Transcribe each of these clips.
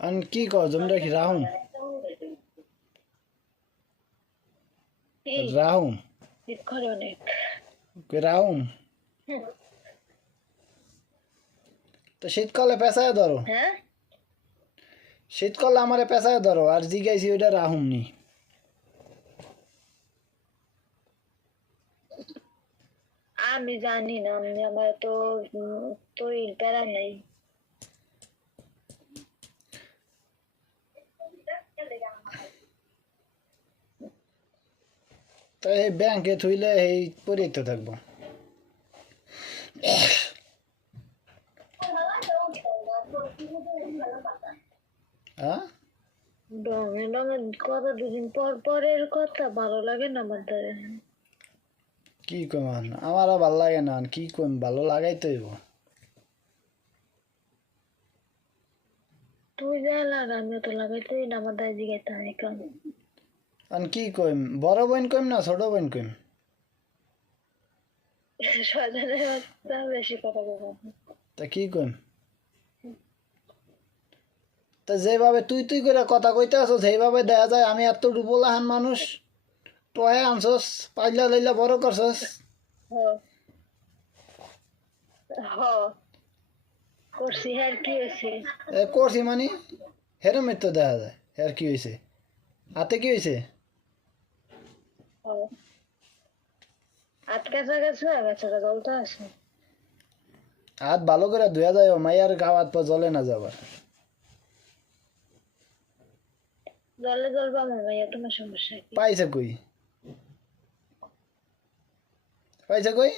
আন কি কর জমিটা কি রাহুম এই রাহুম শীত করে অনেক কে রাহুম হুম। তো শীতকালে পেশায় ধরো হ্যাঁ শীতকালে আমারে পেশায় ধরো আর জিগাইছি ওইটা রাহুম নি আমি জানি না আমি আমার তো উম, তৈরি প্যারা নেই তো এই ব্যাংকে থুইলে এই তো থাকব। ডঙে ডঙে কথা দুদিন পর পরের কথা ভালো লাগে না আমাদের কি কম আন? আমারও ভালো লাগে না কি কম ভালো লাগাই তো তুই যা লাগা আমি তো লাগাইতেই না আমার দাদি গাইতে হয় কেন আন কি কইম? বড় বোন কইম না ছোট বোন কইম? তা কি কইম? তা যেভাবে তুই তুই করে কথা কইতে আছো সেইভাবে দেখা যায়। আমি এত ডুবলাহান মানুষ টয়ে আনছস পাইলা লাইলা বড় করছস। করছি মানে? হেরমের তো দেখা যায়। কি হয়েছে হাতে কি হয়েছে আটকাছা গেছে গেছে জলটা আছে। হাত ভালো করে ধুয়া যায় মাইয়ার গা হাত পা জলে না যাবার। জলে জল পাবো ভাইয়া তোমার সমস্যা কি? পাইছে কই? পাইছে কই?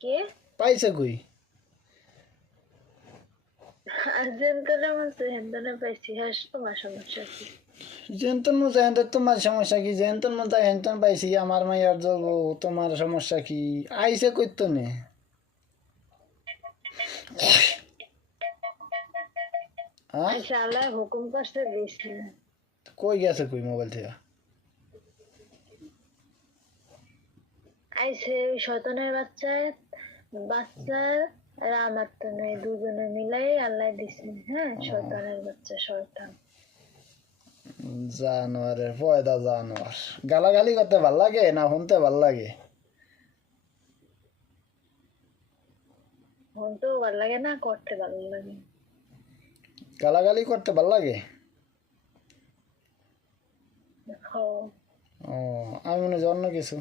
কে? পাইছে কই? পাইছি হ্যাঁ তোমার সমস্যা কি তোমার সমস্যা হেন্তন পাইছি আমার মাইয়ার তোমার সমস্যা কি আইসে কইতো নে হুকুম করতে কই গেছে কই মোবাইল থেকে আইসে ওই শয়তানের বাচ্চার বাচ্চার আর আমার তো নেই দুজনে মিলাই আল্লাহ দিছে হ্যাঁ? শয়তানের বাচ্চা শয়তান। জানোয়ারের পয়দা জানোয়ার। গালাগালি করতে ভালো লাগে না শুনতে ভালো লাগে? শুনতেও ভালো লাগে না করতে ভালো লাগে। গালাগালি করতে ভালো লাগে? ও আমি মনে হয় অন্য কিছু।